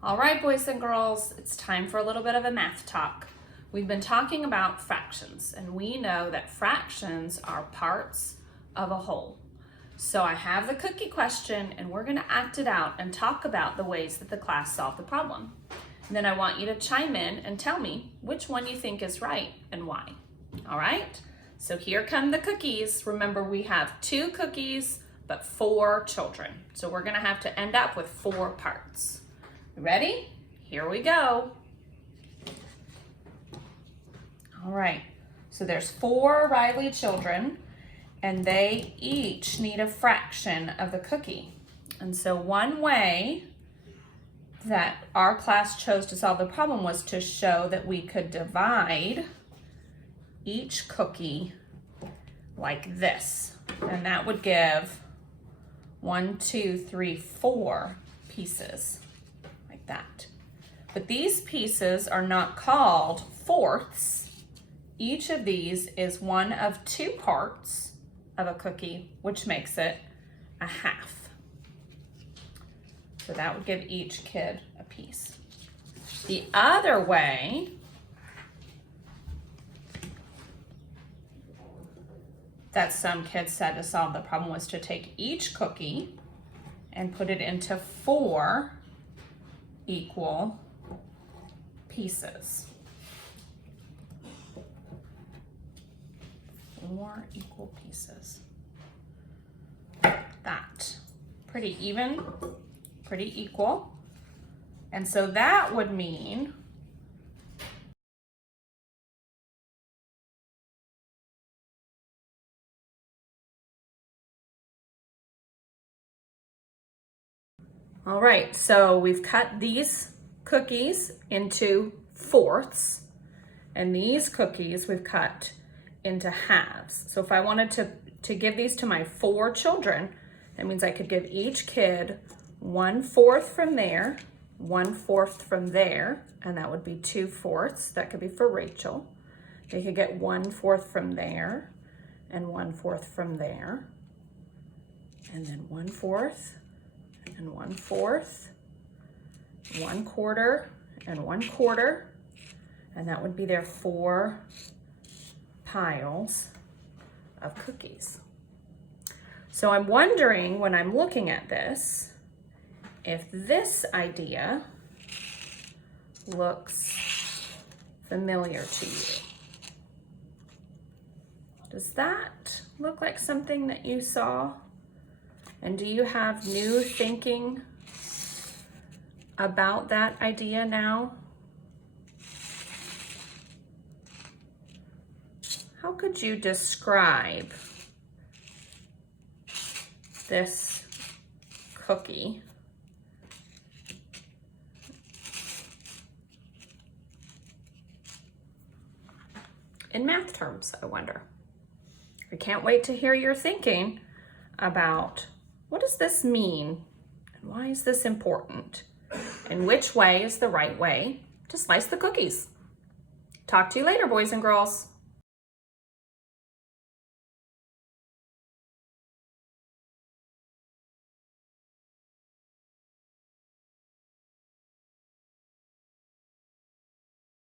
All right, boys and girls, it's time for a little bit of a math talk. We've been talking about fractions, and we know that fractions are parts of a whole. So I have the cookie question, and we're gonna act it out and talk about the ways that the class solved the problem. And then I want you to chime in and tell me which one you think is right and why. All right, so here come the cookies. Remember, we have 2 cookies, but 4 children. So we're gonna have to end up with 4 parts. Ready? Here we go. All right, so there's 4 Riley children, and they each need a fraction of the cookie. And so one way that our class chose to solve the problem was to show that we could divide each cookie like this. And that would give 1, 2, 3, 4 pieces. That. But these pieces are not called fourths. Each of these is one of 2 parts of a cookie, which makes it a half. So that would give each kid a piece. The other way that some kids said to solve the problem was to take each cookie and put it into 4 equal pieces. 4 equal pieces. That. Pretty even, pretty equal. And so that would mean all right, so we've cut these cookies into fourths, and these cookies we've cut into halves. So if I wanted to give these to my 4 children, that means I could give each kid 1/4 from there, 1/4 from there, and that would be 2/4. That could be for Rachel. They could get 1/4 from there, and 1/4 from there, and then 1/4, and 1/4, 1/4, and 1/4, and that would be their 4 piles of cookies. So I'm wondering, when I'm looking at this, if this idea looks familiar to you. Does that look like something that you saw? And do you have new thinking about that idea now? How could you describe this cookie in math terms, I wonder? I can't wait to hear your thinking about what does this mean and why is this important? And which way is the right way to slice the cookies? Talk to you later, boys and girls.